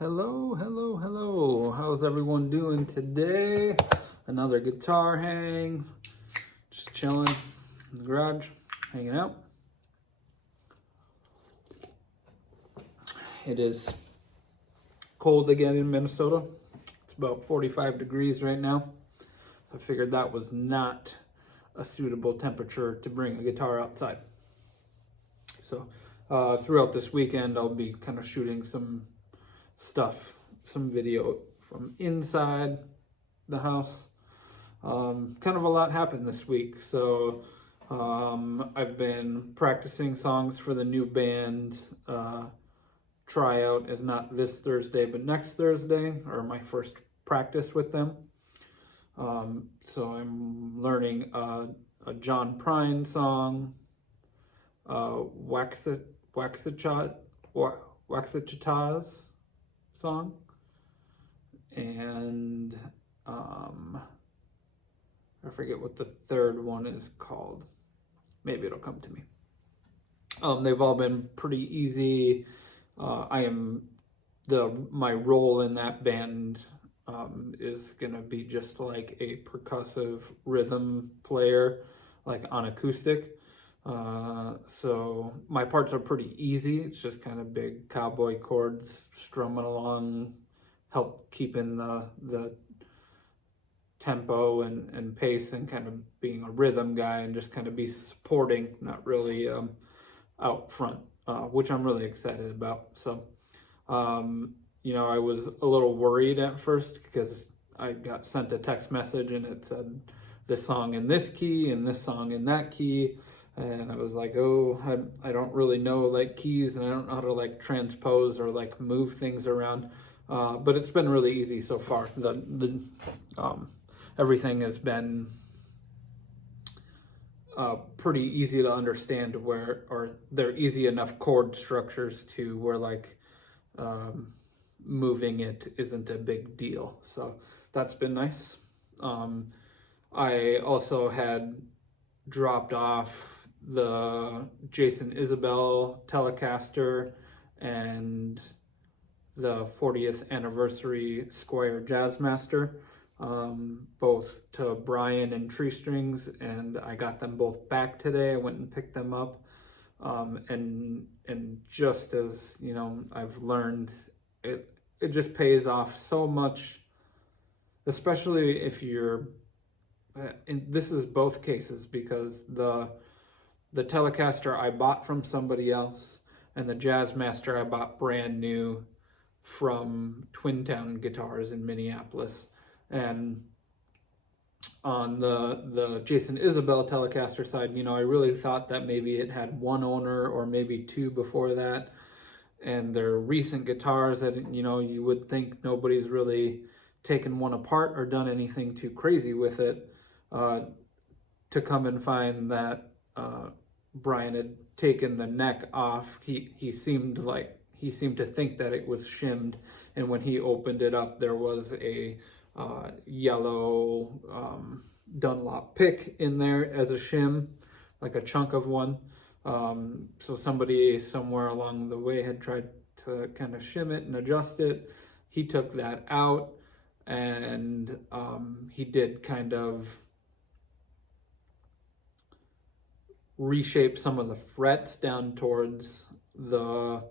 Hello, hello, hello. How's everyone doing today? Another guitar hang. Just chilling in the garage, hanging out. It is cold again in Minnesota. It's about 45 degrees right now. I figured that was not a suitable temperature to bring a guitar outside. So throughout this weekend, I'll be kind of shooting some stuff, some video from inside the house. Kind of a lot happened this week. So I've been practicing songs for the new band. Tryout is not this Thursday, but next Thursday, or my first practice with them. So I'm learning a John Prine song, Waxahachtas song, and I forget what the third one is called. Maybe it'll come to me. They've all been pretty easy. My role in that band is gonna be just like a percussive rhythm player, like on acoustic. So my parts are pretty easy. It's just kind of big cowboy chords strumming along, help keeping the tempo and pace, and kind of being a rhythm guy and just kind of be supporting, not really out front, which I'm really excited about. So I was a little worried at first because I got sent a text message and it said this song in this key and this song in that key. And I was like, oh, I don't really know like keys, and I don't know how to like transpose or like move things around. But it's been really easy so far. Everything has been pretty easy to understand, or they're easy enough chord structures to where like moving it isn't a big deal. So that's been nice. I also had dropped off the Jason Isbell Telecaster and the 40th anniversary Squier Jazzmaster, both to Brian and Tree Strings, and I got them both back today. I went and picked them up, and just as I've learned, it just pays off so much, especially if you're. And this is both cases, because the Telecaster I bought from somebody else, and the Jazzmaster I bought brand new from Twin Town Guitars in Minneapolis. And on the Jason Isbell Telecaster side, I really thought that maybe it had one owner or maybe two before that. And they're recent guitars that, you would think nobody's really taken one apart or done anything too crazy with it. To come and find that Brian had taken the neck off. He seemed to think that it was shimmed, and when he opened it up, there was a yellow Dunlop pick in there as a shim, like a chunk of one. So somebody somewhere along the way had tried to kind of shim it and adjust it. He took that out, and he did kind of reshape some of the frets down towards the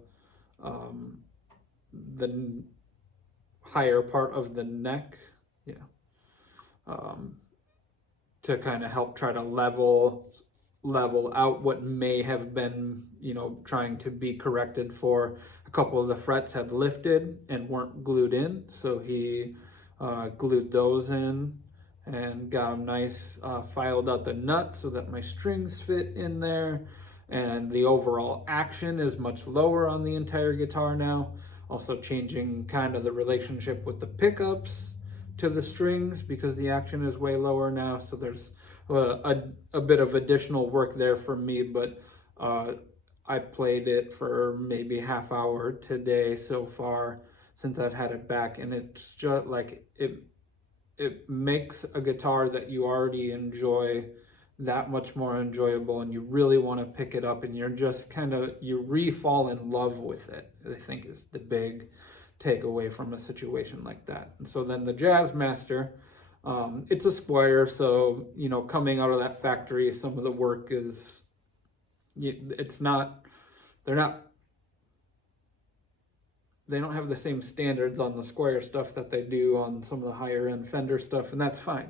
higher part of the neck, to kind of help try to level out what may have been, trying to be corrected for. A couple of the frets had lifted and weren't glued in, so he glued those in and got them nice, filed out the nut so that my strings fit in there, and the overall action is much lower on the entire guitar now. Also changing kind of the relationship with the pickups to the strings, because the action is way lower now. So there's a bit of additional work there for me, but I played it for maybe half hour today so far since I've had it back, and it's just like it makes a guitar that you already enjoy that much more enjoyable, and you really want to pick it up, and you're just you fall in love with it, I think, is the big take away from a situation like that. And so then the Jazzmaster, it's a Squier, so coming out of that factory, some of the work is, it's not, they don't have the same standards on the Squier stuff that they do on some of the higher end Fender stuff, and that's fine.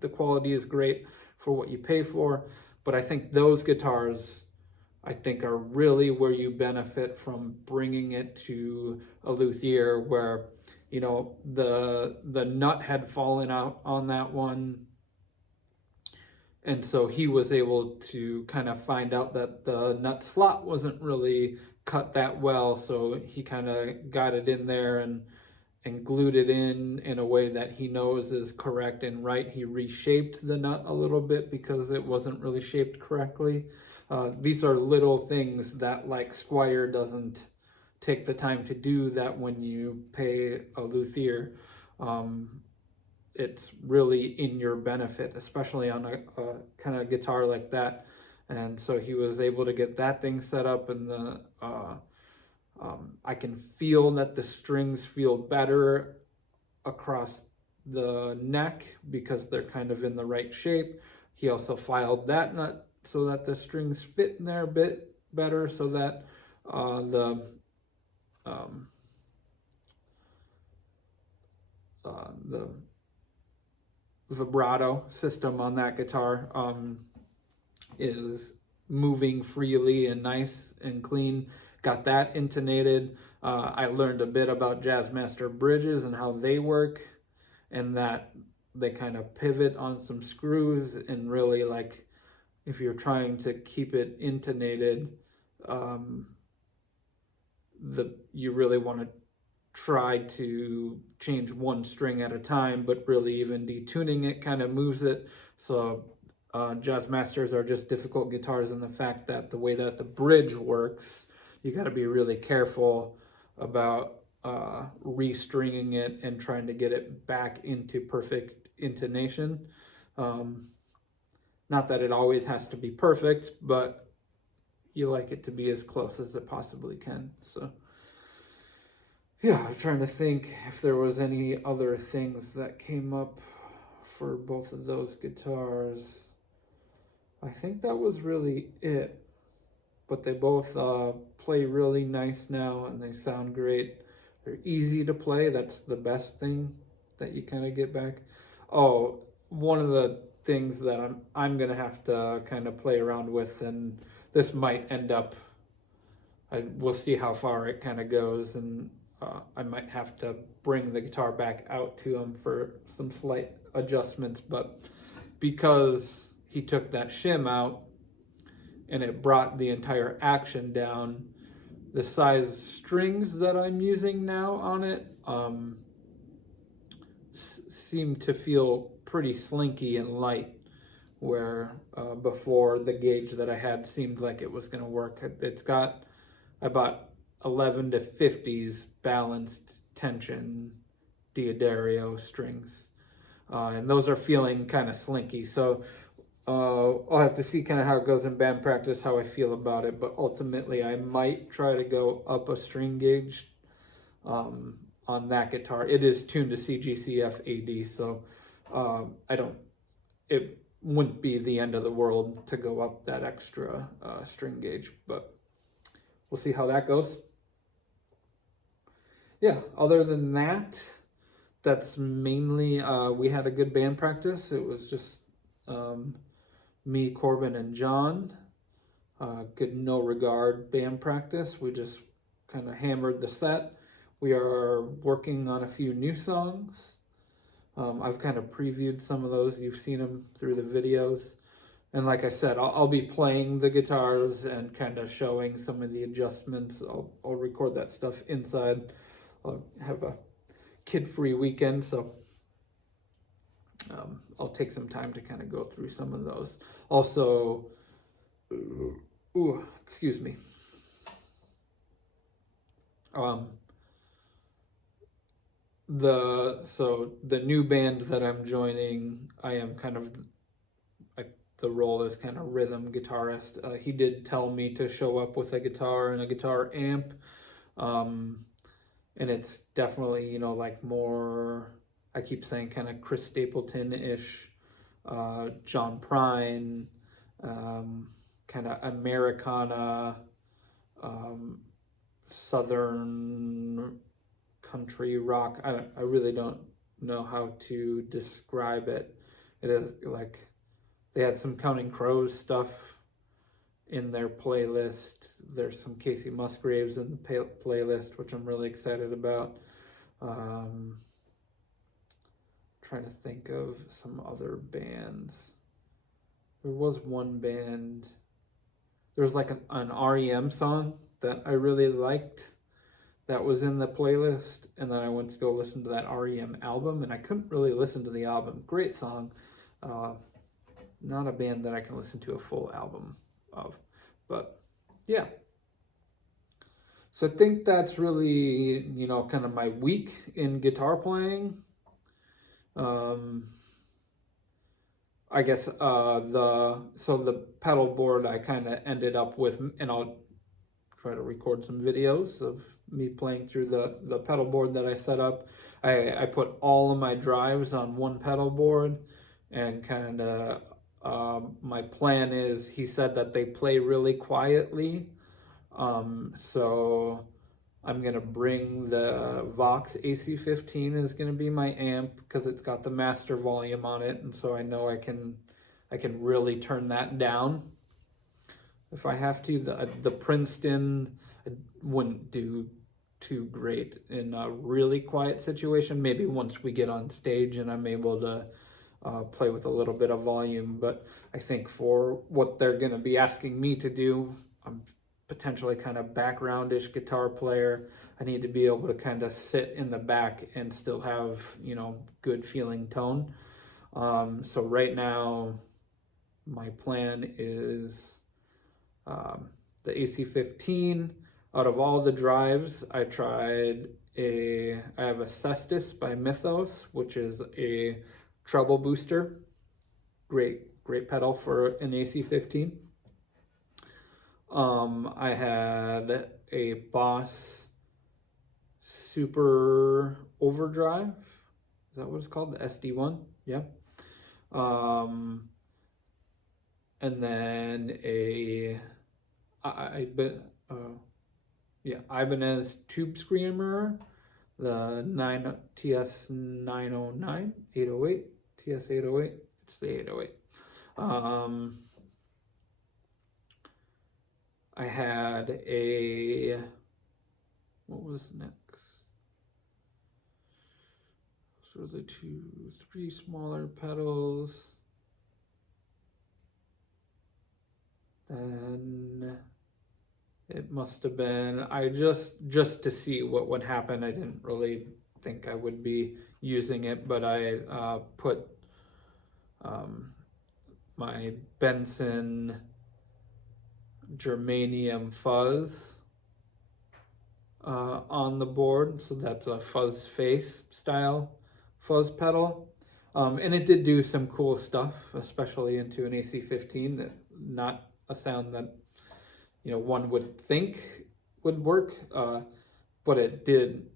The quality is great for what you pay for, but I think those guitars, are really where you benefit from bringing it to a luthier where, the nut had fallen out on that one. And so he was able to kind of find out that the nut slot wasn't really cut that well. So he kind of got it in there and glued it in a way that he knows is correct and right. He reshaped the nut a little bit because it wasn't really shaped correctly. These are little things that like Squier doesn't take the time to do, that when you pay a luthier, it's really in your benefit, especially on a kind of guitar like that. And so he was able to get that thing set up, and I can feel that the strings feel better across the neck because they're kind of in the right shape. He also filed that nut so that the strings fit in there a bit better, so that the vibrato system on that guitar is moving freely and nice and clean. Got that intonated. I learned a bit about Jazzmaster bridges and how they work, and that they kind of pivot on some screws, and really, like, if you're trying to keep it intonated, you really want to try to change one string at a time, but really even detuning it kind of moves it. So Jazzmasters are just difficult guitars in the fact that the way that the bridge works, you got to be really careful about restringing it and trying to get it back into perfect intonation. Not that it always has to be perfect, but you like it to be as close as it possibly can. So yeah, I was trying to think if there was any other things that came up for both of those guitars. I think that was really it. But they both play really nice now, and they sound great. They're easy to play. That's the best thing that you kind of get back. Oh, one of the things that I'm gonna have to kind of play around with, and this might end up, we'll see how far it kind of goes, and I might have to bring the guitar back out to him for some slight adjustments, but because he took that shim out and it brought the entire action down, the size strings that I'm using now on it seem to feel pretty slinky and light, where before the gauge that I had seemed like it was going to work. It's got about 11 to 50s balanced tension D'Addario strings, and those are feeling kind of slinky. So I'll have to see kind of how it goes in band practice, how I feel about it, but ultimately I might try to go up a string gauge on that guitar. It is tuned to CGCF AD, so it wouldn't be the end of the world to go up that extra string gauge, but we'll see how that goes. Yeah, other than that, that's mainly, we had a good band practice. It was just me, Corbin, and John. Good no regard band practice. We just kind of hammered the set. We are working on a few new songs. I've kind of previewed some of those. You've seen them through the videos. And like I said, I'll be playing the guitars and kind of showing some of the adjustments. I'll record that stuff inside. I'll have a kid-free weekend, so I'll take some time to kind of go through some of those. Also, excuse me. The new band that I'm joining, I am kind of, the role is kind of rhythm guitarist. He did tell me to show up with a guitar and a guitar amp. and it's definitely, you know, like more, I keep saying kind of Chris Stapleton-ish, John Prine, kind of Americana, Southern country rock. I really don't know how to describe it. It is like they had some Counting Crows stuff in their playlist. There's some Casey Musgraves in the playlist, which I'm really excited about. Trying to think of some other bands. There was one band. There was like an REM song that I really liked that was in the playlist, and then I went to go listen to that REM album, and I couldn't really listen to the album. Great song. Not a band that I can listen to a full album of, but yeah. So I think that's really, you know, kind of my week in guitar playing. I guess the pedal board I kind of ended up with, and I'll try to record some videos of me playing through the pedal board that I set up. I put all of my drives on one pedal board, and kind of my plan is, he said that they play really quietly, so I'm gonna bring the Vox AC15 is gonna be my amp, because it's got the master volume on it, and so I know I can really turn that down if I have to. The Princeton wouldn't do too great in a really quiet situation. Maybe once we get on stage and I'm able to play with a little bit of volume, but I think for what they're gonna be asking me to do, I'm potentially kind of background-ish guitar player. I need to be able to kind of sit in the back and still have, you know, good feeling tone. So right now, my plan is the AC15. Out of all the drives, I have a Cestus by Mythos, which is a treble booster. Great pedal for an AC15. I had a Boss Super Overdrive. Is that what it's called? The SD1? Yeah. And then Ibanez Tube Screamer, the TS909, 808, TS808. It's the 808. I had what was next? So the 3 smaller pedals. Then it must have been, I just to see what would happen. I didn't really think I would be using it, but I put my Benson Germanium fuzz on the board. So that's a fuzz face style fuzz pedal. And it did do some cool stuff, especially into an AC15. Not a sound that, you know, one would think would work, but it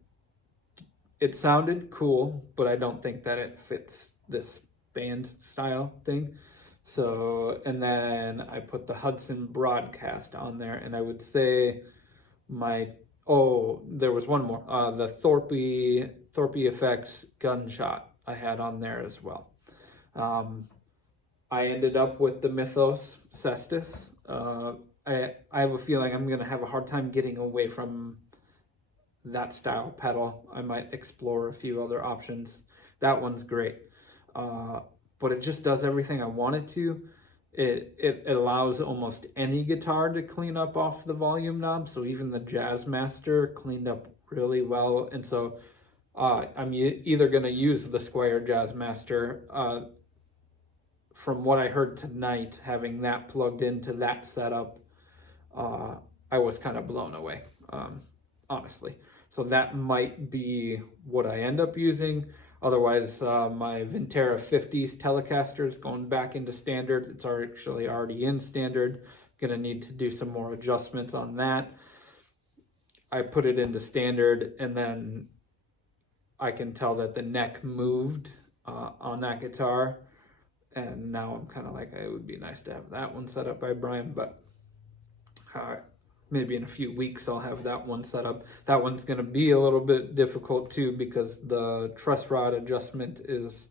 sounded cool, but I don't think that it fits this band style thing. So, and then I put the Hudson Broadcast on there, and I would say there was one more, the Thorpe Effects Gunshot I had on there as well. I ended up with the Mythos Cestus. I have a feeling I'm going to have a hard time getting away from that style pedal. I might explore a few other options. That one's great. But it just does everything I want it to. It allows almost any guitar to clean up off the volume knob. So even the Jazzmaster cleaned up really well. And so I'm either going to use the Squier Jazzmaster. From what I heard tonight, having that plugged into that setup, I was kind of blown away, honestly. So that might be what I end up using. Otherwise, my Vintera 50s Telecaster is going back into standard. It's actually already in standard. Gonna need to do some more adjustments on that. I put it into standard, and then I can tell that the neck moved on that guitar, and now I'm kind of like, it would be nice to have that one set up by Brian, but maybe in a few weeks I'll have that one set up. That one's going to be a little bit difficult too, because the truss rod adjustment is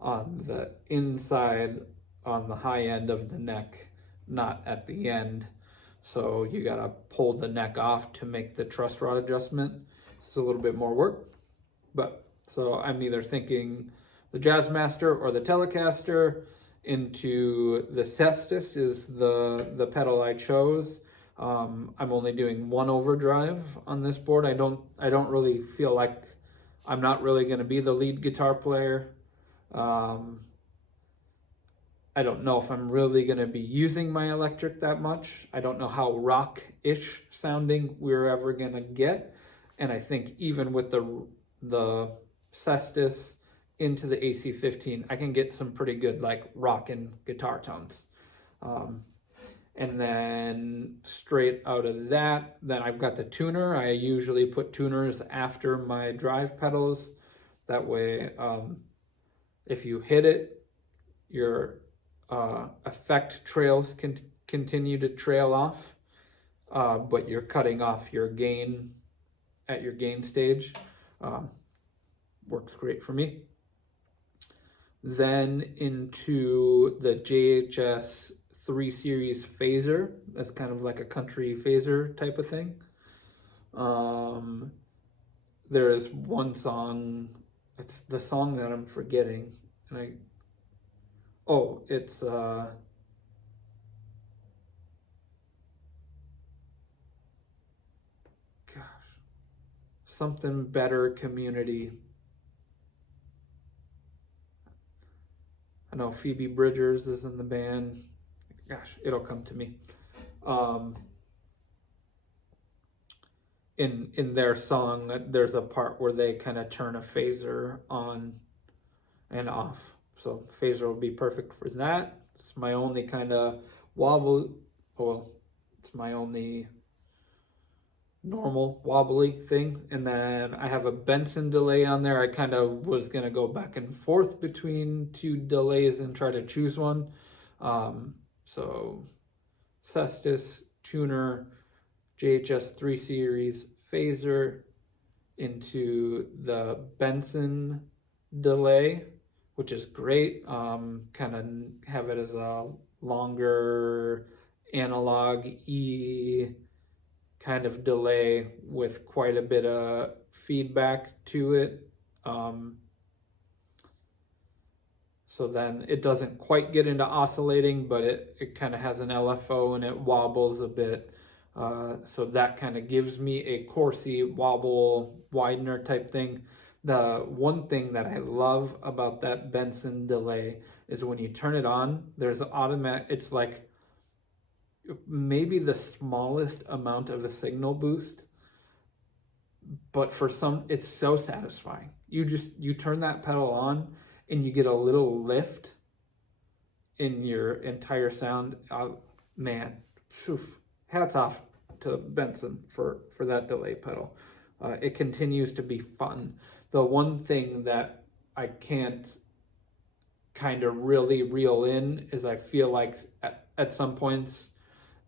on the inside, on the high end of the neck, not at the end. So you got to pull the neck off to make the truss rod adjustment. It's a little bit more work, but so I'm either thinking the Jazzmaster or the Telecaster. Into the Cestus is the pedal I chose. I'm only doing one overdrive on this board. I don't really feel like I'm not really going to be the lead guitar player. I don't know if I'm really going to be using my electric that much. I don't know how rock-ish sounding we're ever going to get. And I think even with the Cestus into the AC-15, I can get some pretty good like rockin' guitar tones. And then straight out of that, then I've got the tuner. I usually put tuners after my drive pedals. That way, if you hit it, your effect trails can continue to trail off, but you're cutting off your gain at your gain stage. Works great for me. Then into the JHS 3 Series phaser. That's kind of like a country phaser type of thing. There is one song, it's the song that I'm forgetting, and it's gosh, something better community. I know Phoebe Bridgers is in the band. Gosh, it'll come to me. In their song, there's a part where they kind of turn a phaser on and off. So phaser will be perfect for that. It's my only kind of it's my only normal wobbly thing. And then I have a Benson delay on there. I kind of was going to go back and forth between two delays and try to choose one. So Cestus, tuner, JHS 3 Series, phaser, into the Benson delay, which is great. Kind of have it as a longer analog E kind of delay with quite a bit of feedback to it. So then it doesn't quite get into oscillating, but it kind of has an LFO and it wobbles a bit. So that kind of gives me a Corsi wobble widener type thing. The one thing that I love about that Benson delay is when you turn it on, there's automatic, it's like maybe the smallest amount of a signal boost, but for some, it's so satisfying. You turn that pedal on and you get a little lift in your entire sound. Man, hats off to Benson for that delay pedal. It continues to be fun. The one thing that I can't kind of really reel in is I feel like at some points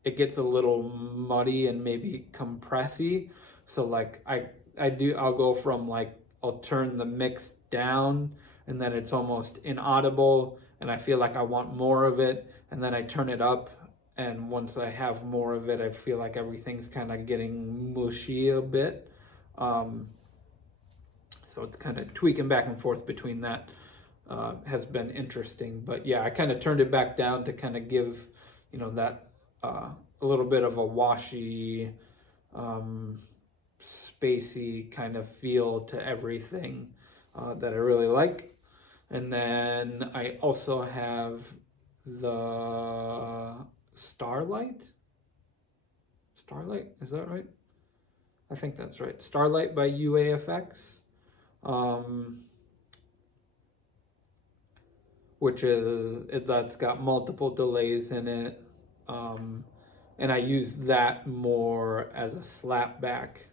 it gets a little muddy and maybe compressy. So like I'll go from like, I'll turn the mix down and then it's almost inaudible and I feel like I want more of it, and then I turn it up, and once I have more of it, I feel like everything's kind of getting mushy a bit. So it's kind of tweaking back and forth between that. Has been interesting, but yeah, I kind of turned it back down to kind of give, that a little bit of a washy, spacey kind of feel to everything that I really like. And then I also have the Starlight, is that right? I think that's right. Starlight by UAFX. That's got multiple delays in it, and I use that more as a slapback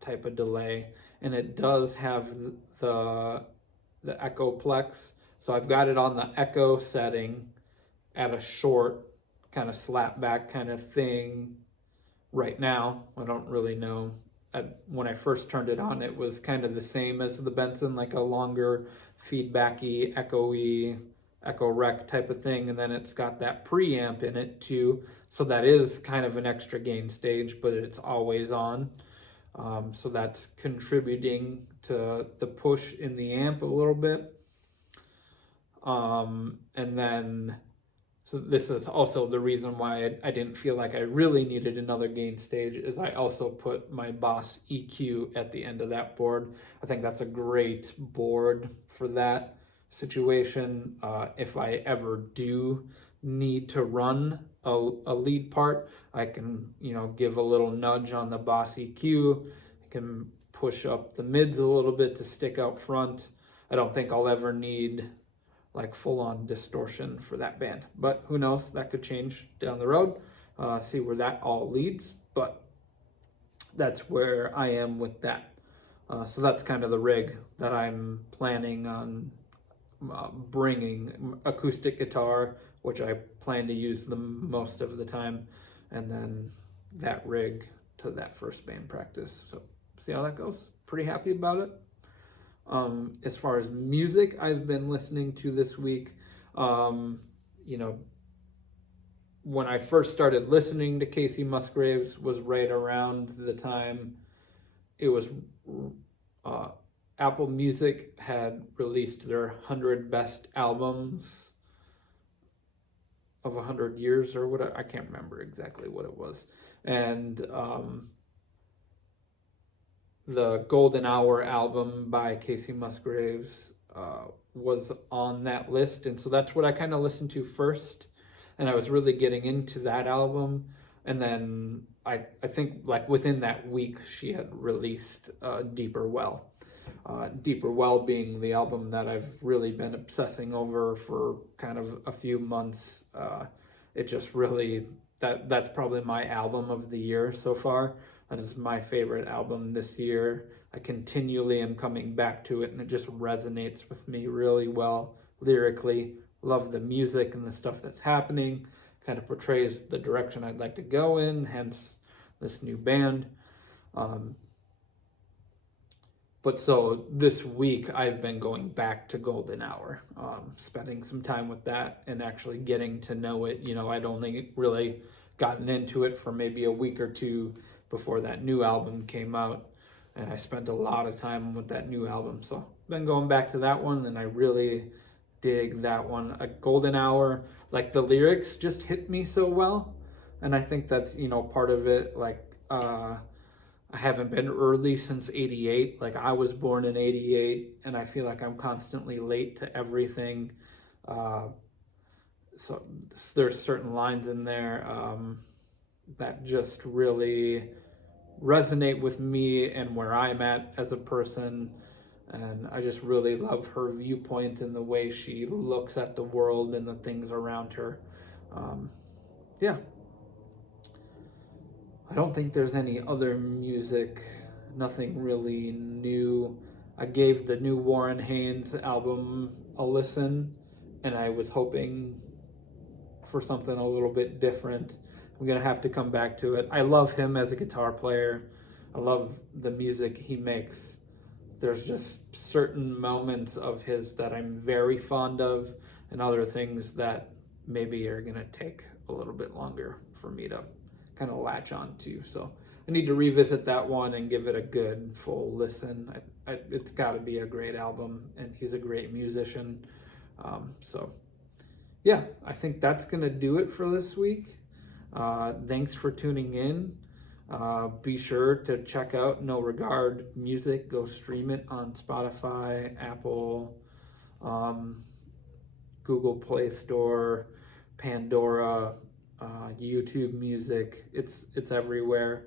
type of delay, and it does have the Echoplex. So I've got it on the Echo setting at a short kind of slap back kind of thing right now. I don't really know. When I first turned it on, it was kind of the same as the Benson, like a longer feedbacky, echoey, echo rec type of thing. And then it's got that preamp in it too. So that is kind of an extra gain stage, but it's always on. So that's contributing to the push in the amp a little bit. And then, so this is also the reason why I didn't feel like I really needed another gain stage, is I also put my Boss EQ at the end of that board. I think that's a great board for that situation. If I ever do need to run a lead part, I can, give a little nudge on the Boss EQ. I can push up the mids a little bit to stick out front. I don't think I'll ever need like full-on distortion for that band, but who knows, that could change down the road. See where that all leads, but that's where I am with that. So that's kind of the rig that I'm planning on bringing. Acoustic guitar, which I plan to use the most of the time, and then that rig to that first band practice. So see how that goes. Pretty happy about it. As far as music I've been listening to this week, when I first started listening to Kacey Musgraves was right around the time it was Apple Music had released their 100 best albums of 100 years or whatever. I can't remember exactly what it was. And the Golden Hour album by Kacey Musgraves was on that list. And so that's what I kind of listened to first. And I was really getting into that album. And then I think like within that week, she had released Deeper Well. Deeper Well being the album that I've really been obsessing over for kind of a few months. It just really, that's probably my album of the year so far. That is my favorite album this year. I continually am coming back to it, and it just resonates with me really well lyrically. Love the music and the stuff that's happening. Kind of portrays the direction I'd like to go in, hence this new band. But so this week I've been going back to Golden Hour, spending some time with that and actually getting to know it. I'd only really gotten into it for maybe a week or two before that new album came out, and I spent a lot of time with that new album. So I've been going back to that one, and I really dig that one. A Golden Hour, like the lyrics just hit me so well, and I think that's part of it. Like I haven't been early since '88. Like I was born in '88, and I feel like I'm constantly late to everything. So there's certain lines in there that just really resonate with me and where I'm at as a person. And I just really love her viewpoint and the way she looks at the world and the things around her. Yeah. I don't think there's any other music, nothing really new. I gave the new Warren Haynes album a listen, and I was hoping for something a little bit different. I'm going to have to come back to it. I love him as a guitar player. I love the music he makes. There's just certain moments of his that I'm very fond of, and other things that maybe are going to take a little bit longer for me to kind of latch on to. So I need to revisit that one and give it a good full listen. It's got to be a great album, and he's a great musician. So yeah, I think that's going to do it for this week. Thanks for tuning in. Be sure to check out No Regard Music. Go stream it on Spotify, Apple, Google Play Store, Pandora, YouTube Music. It's everywhere.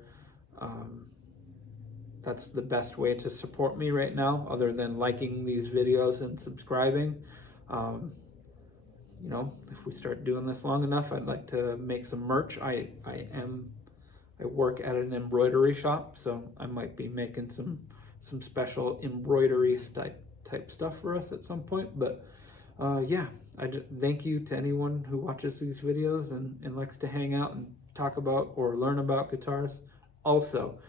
That's the best way to support me right now, other than liking these videos and subscribing. If we start doing this long enough, I'd like to make some merch. I I work at an embroidery shop, so I might be making some special embroidery type stuff for us at some point. But yeah, I just thank you to anyone who watches these videos and likes to hang out and talk about or learn about guitars. Also,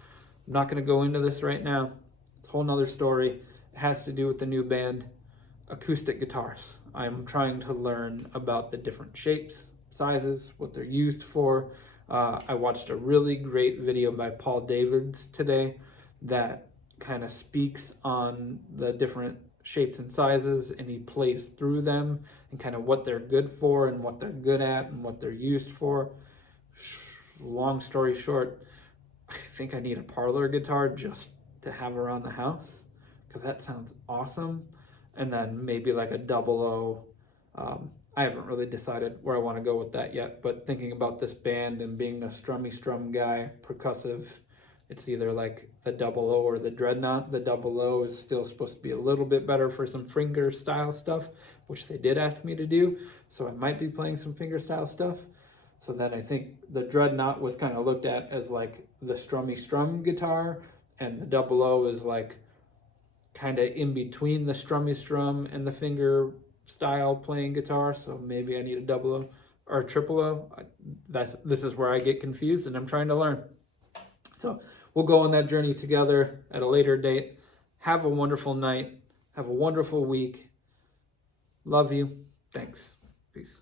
I'm not going to go into this right now. It's a whole nother story. It has to do with the new band, acoustic guitars. I'm trying to learn about the different shapes, sizes, what they're used for. I watched a really great video by Paul Davids today that kind of speaks on the different shapes and sizes, and he plays through them and kind of what they're good for and what they're good at and what they're used for. Long story short, I think I need a parlor guitar just to have around the house because that sounds awesome. And then maybe like a 00. I haven't really decided where I want to go with that yet, but thinking about this band and being a strummy strum guy, percussive, it's either like the 00 or the Dreadnought. The 00 is still supposed to be a little bit better for some finger style stuff, which they did ask me to do. So I might be playing some finger style stuff. So then I think the Dreadnought was kind of looked at as like the strummy strum guitar, and the 00 is like kind of in between the strummy strum and the finger style playing guitar. So maybe I need a 00 or a 000. This is where I get confused, and I'm trying to learn. So we'll go on that journey together at a later date. Have a wonderful night. Have a wonderful week. Love you. Thanks. Peace.